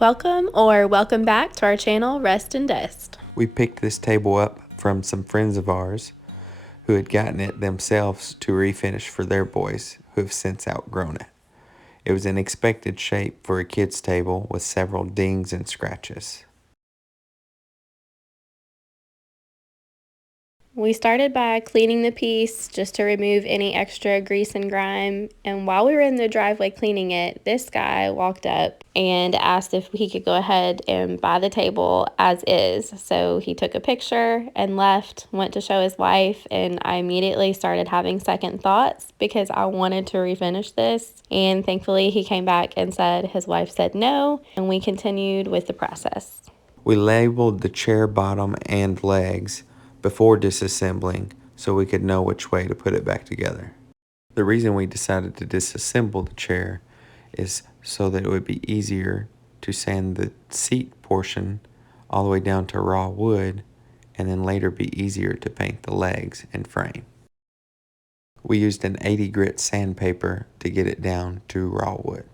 Welcome or welcome back to our channel, Rest and Dust. We picked this table up from some friends of ours who had gotten it themselves to refinish for their boys who have since outgrown it. It was an expected shape for a kid's table with several dings and scratches. We started by cleaning the piece just to remove any extra grease and grime, and while we were in the driveway cleaning it, this guy walked up and asked if he could go ahead and buy the table as is. So he took a picture and left, went to show his wife, and I immediately started having second thoughts because I wanted to refinish this, and thankfully he came back and said his wife said no, and we continued with the process. We labeled the chair bottom and legs before disassembling so we could know which way to put it back together. The reason we decided to disassemble the chair is so that it would be easier to sand the seat portion all the way down to raw wood and then later be easier to paint the legs and frame. We used an 80 grit sandpaper to get it down to raw wood.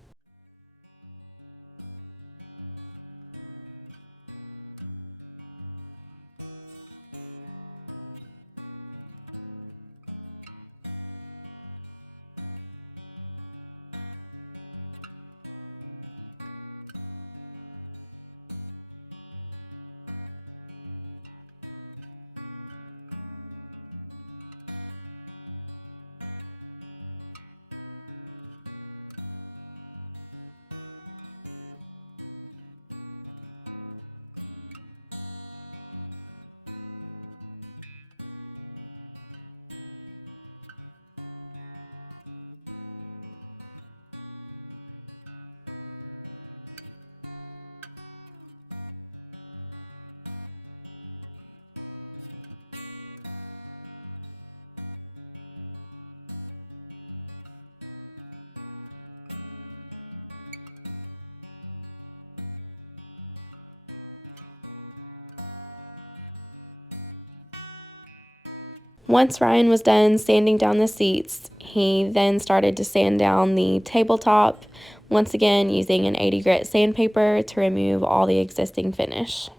Once Ryan was done sanding down the seats, he then started to sand down the tabletop, once again using an 80 grit sandpaper to remove all the existing finish.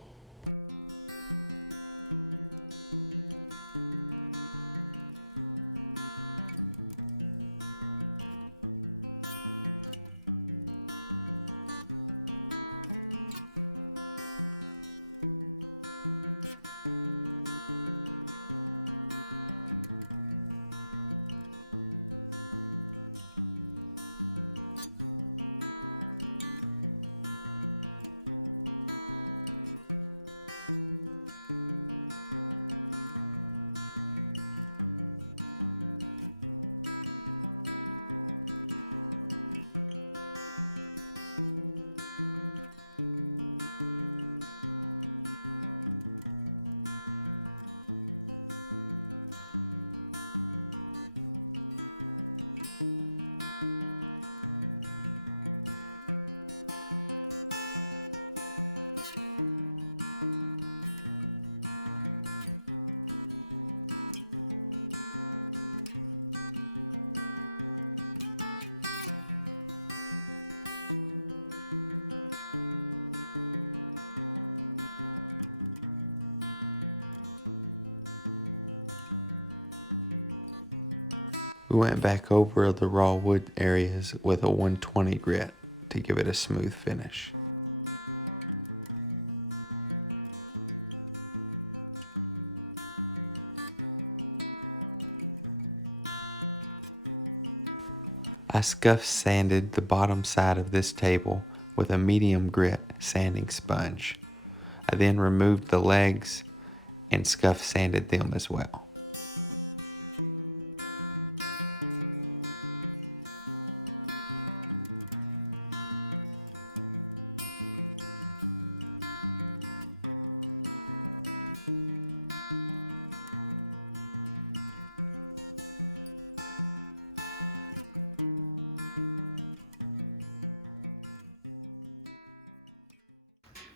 We went back over the raw wood areas with a 120 grit to give it a smooth finish. I scuff sanded the bottom side of this table with a medium grit sanding sponge. I then removed the legs and scuff sanded them as well.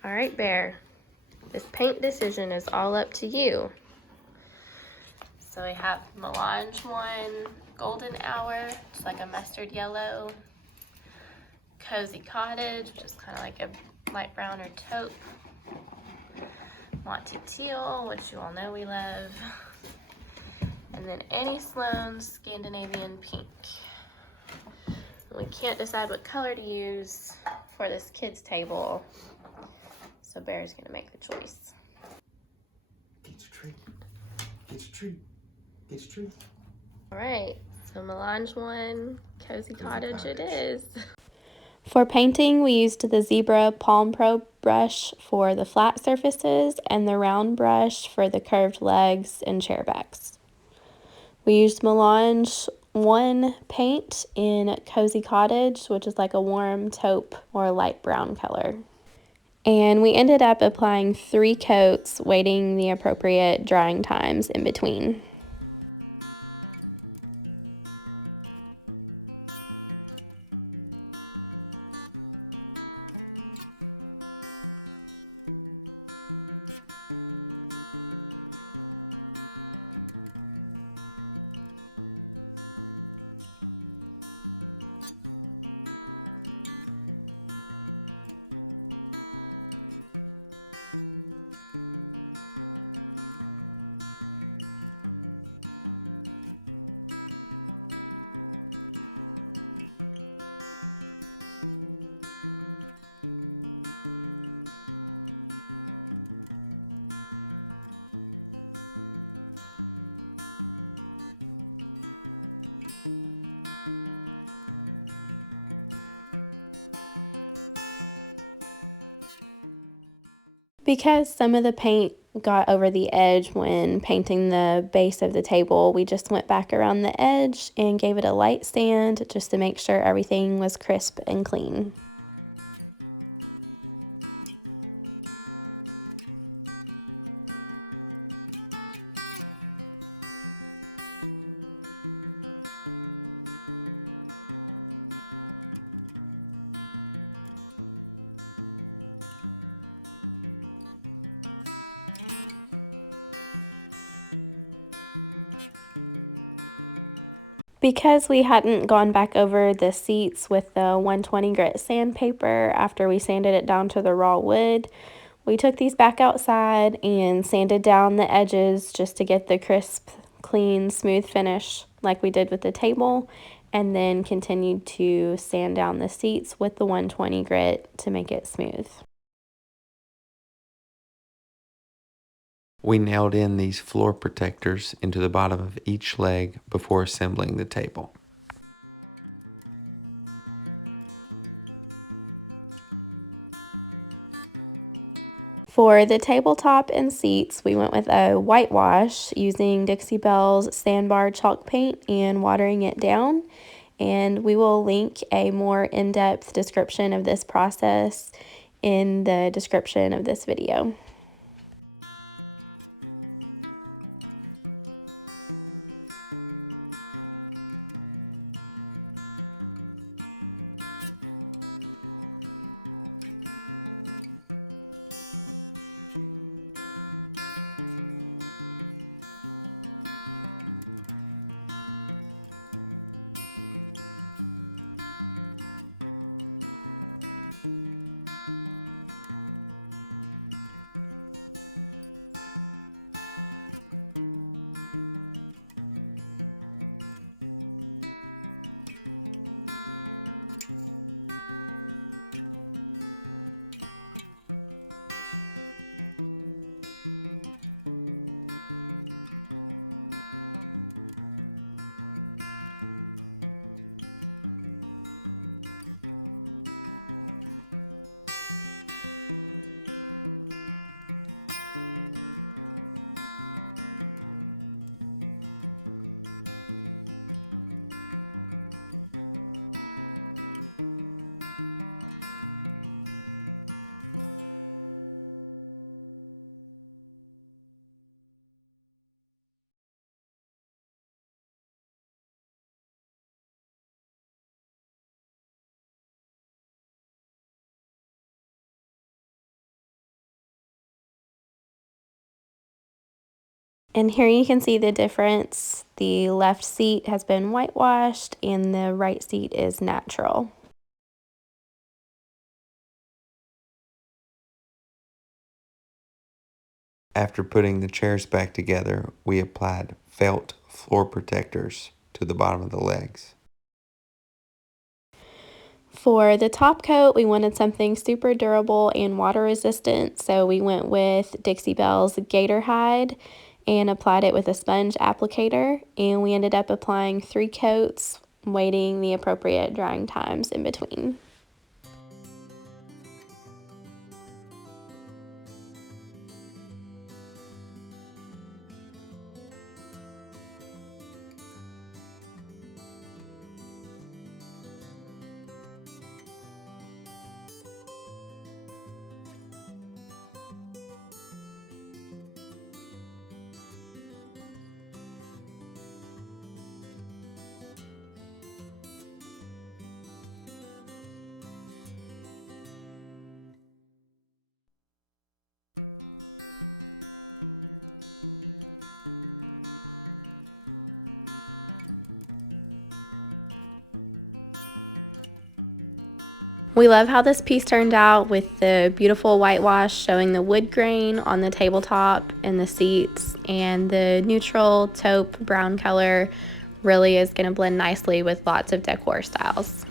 All right, Bear, this paint decision is all up to you. So we have Melange ONE Golden Hour, it's like a mustard yellow. Cozy Cottage, which is kind of like a light brown or taupe, Monty teal, which you all know we love, and then Annie Sloan's Scandinavian pink. We can't decide what color to use for this kids' table, so Bear's gonna make the choice. Get your treat. Get your treat. Get your treat. All right, so Melange ONE Cozy Cottage it is. For painting, we used the Zibra Palm Pro brush for the flat surfaces and the round brush for the curved legs and chair backs. We used Melange ONE Paint in Cozy Cottage, which is like a warm taupe or light brown color. And we ended up applying 3 coats, waiting the appropriate drying times in between. Because some of the paint got over the edge when painting the base of the table, we just went back around the edge and gave it a light sand just to make sure everything was crisp and clean. Because we hadn't gone back over the seats with the 120 grit sandpaper after we sanded it down to the raw wood, we took these back outside and sanded down the edges just to get the crisp, clean, smooth finish like we did with the table, and then continued to sand down the seats with the 120 grit to make it smooth. We nailed in these floor protectors into the bottom of each leg before assembling the table. For the tabletop and seats, we went with a whitewash using Dixie Belle's sandbar chalk paint and watering it down. And we will link a more in-depth description of this process in the description of this video. And here you can see the difference. The left seat has been whitewashed and the right seat is natural. After putting the chairs back together, we applied felt floor protectors to the bottom of the legs. For the top coat, we wanted something super durable and water resistant, so we went with Dixie Belle's Gator hide and applied it with a sponge applicator, and we ended up applying 3 coats, waiting the appropriate drying times in between. We love how this piece turned out with the beautiful whitewash showing the wood grain on the tabletop and the seats, and the neutral taupe brown color really is going to blend nicely with lots of decor styles.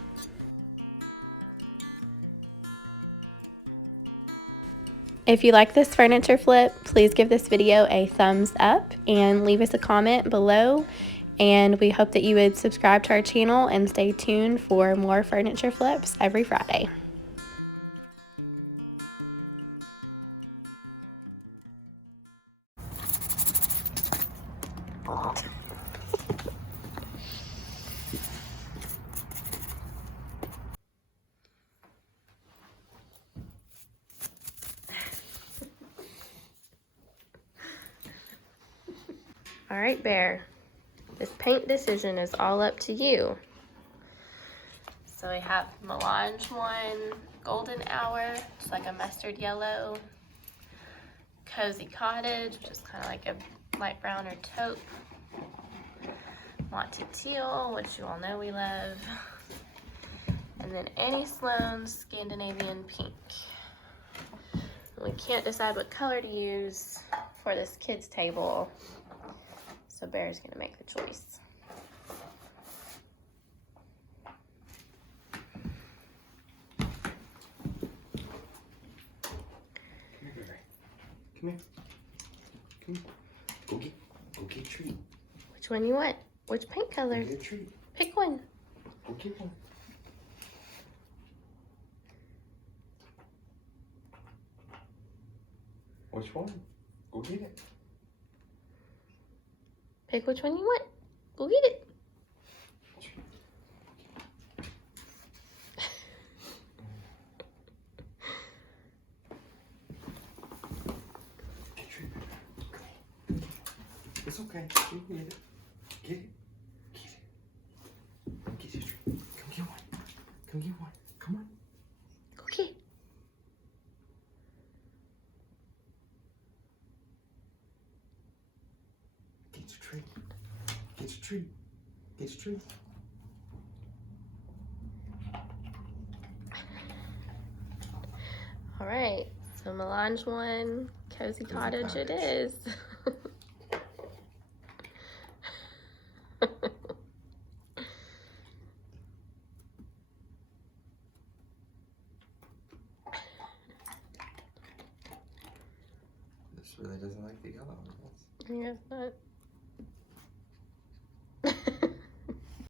If you like this furniture flip, please give this video a thumbs up and leave us a comment below. And we hope that you would subscribe to our channel and stay tuned for more furniture flips every Friday. All right, Bear, this paint decision is all up to you. So we have Melange ONE Golden Hour, it's like a mustard yellow. Cozy Cottage, which is kind of like a light brown or taupe. Monty Teal, which you all know we love. And then Annie Sloan's Scandinavian Pink. And we can't decide what color to use for this kids' table, so Bear's gonna make the choice. Come here. Come here. Go get a treat. Which one you want? Which paint color? Go get a treat. Pick one. Go get one. Which one? Go get it. Pick which one you want. Go get it. It's okay. You can get it. Get it. Get it. Come get your treat. Come get one. Come get one. Come on. Go get it. Get your treat. Get your treat. Get your treat. All right. So Melange ONE Cozy Cottage it is. This really doesn't like the yellow ones. I guess not.